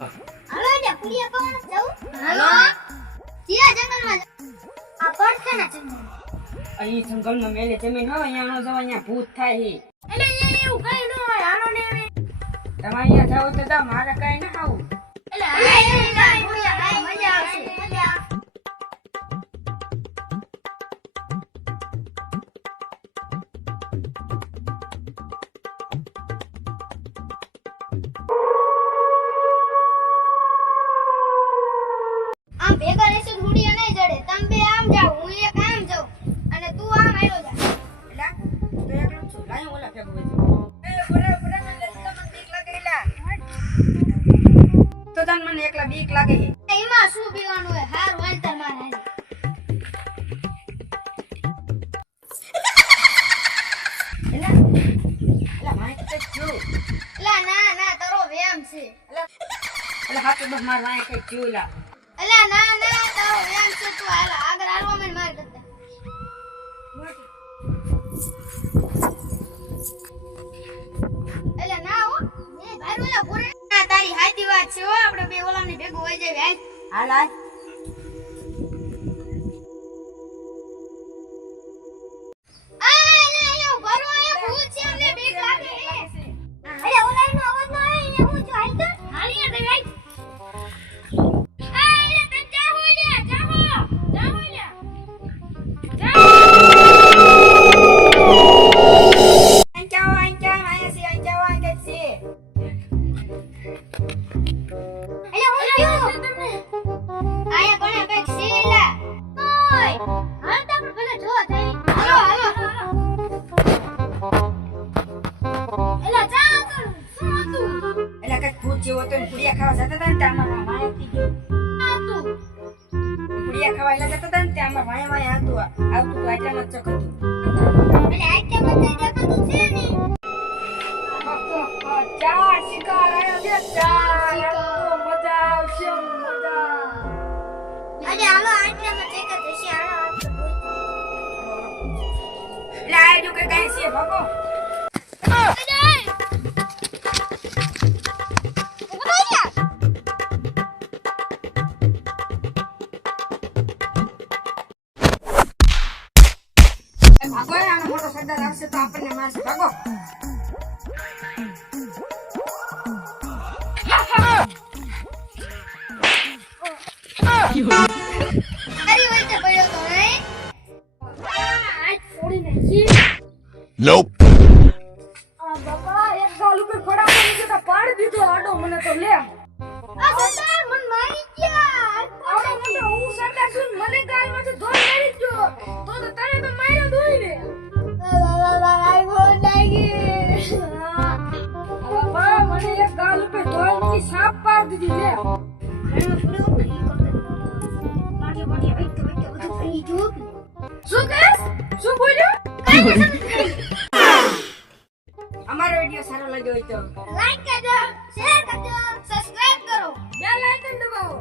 હાલો એટલે પુડિયા પાવન જાવ. હાલો ક્યાં જંગલમાં આ પડખે ના જંગલ. અહીં જંગલમાં મેલે જમીન હોય અહીંયા નો જવા અહીંયા ભૂત થાય છે. એટલે અહીંયા એવું કઈ ન હોય. હાલો ને હવે તમે અહીંયા જાવ તો જાવ મારે કઈ ના આવું. એટલે આ પુડિયા મજા આવશે. આમ ભેગા રહેશું હુડિયા નહીં જડે. તમે બે આમ જાઓ, હું એક આમ જાઉં અને તું આમ આયો જા. એલા તો એકલો છું લાય ઓલા ફેંક હોય એ બરા બરા મને બીક લાગે એલા તો તન મને એકલા બીક લાગે છે. એમાં શું પીવાનું હોય? હારું હાલ તાર માર હાલ. એલા એલા માય તો જો એલા ના ના તારો વેમ છે. એલા હાથ બસ માર વાય કઈ જોલા. એલા ના ના તારો વેમ છે. તું હાલ આગળ હાલવા મને માર કરતા. એલા ના હો મે ભારું ના પૂરે ના તારી હાચી વાત છે હો. આપણે બે ઓલાને ભેગું હોય જાય હાલ. હાલ હાલ આયા ભરો આયા ભૂત છે અમને બીક લાગે છે. અરે ઓલાનો અવાજ ન આવે અહીંયા હું જો હાલ તો હાલીએ દે ભાઈ. આ એલા તને જાહો લે જાહો જાહો લે અંચાવ આયા છે અંચાવ આયા છે. એલા હું થયું તમને આયા કોણે કઈક છે એલા ઓય હાલ તો આપણે ભલે જો થઈ. હાલો હાલો એલા જા તો શું હતું એલા કઈ ભૂત જેવો તો પુડિયા ખાવા જતા હતા ને ત્યાં માય હતી ગયો. આ તું પુડિયા ખાવા એલા જતા હતા ને ત્યાં વાય વાય આવતું આટલામાં ચક હતું. એટલે આટલા બધા જગતું છે ને ચાર શિકાર આયો છે ચાર મજા આવશે મજા. અરે હાલો આટલામાં ચેક થશે. હાલો લાય જો કે કઈ છે ભાગો. ભાગો આનો મોટો સરદાર આવશે તો આપણને મારશે. ભાગો અરે વચ્ચે પડ્યો તો નહીં આજ છોડી નાખી. Nope. આ બાપા એક ગાલ ઉપર ખોડા પડી ગયો તો પાડી દીધો આડો મને તો લે. આ સરદાર મન મારી ગયા. આવડો મોટો હું સરદાર છું ને મને ગાલમાંથી ધોળ મારી ગયો તો તને તો માર્યો દોઈ ને. આઈ બોલ લાગી. બાપા મને એક ગાલ ઉપર ધોળ ની સાપ પાડી દીધી લે. શું કહેસ? શું બોલ્યો? અમારો વિડિયો સારો લાગ્યો હોય તો લાઈક કરજો, શેર કરજો, સબસ્ક્રાઇબ કરો. બેલ આઇકન દબાવો.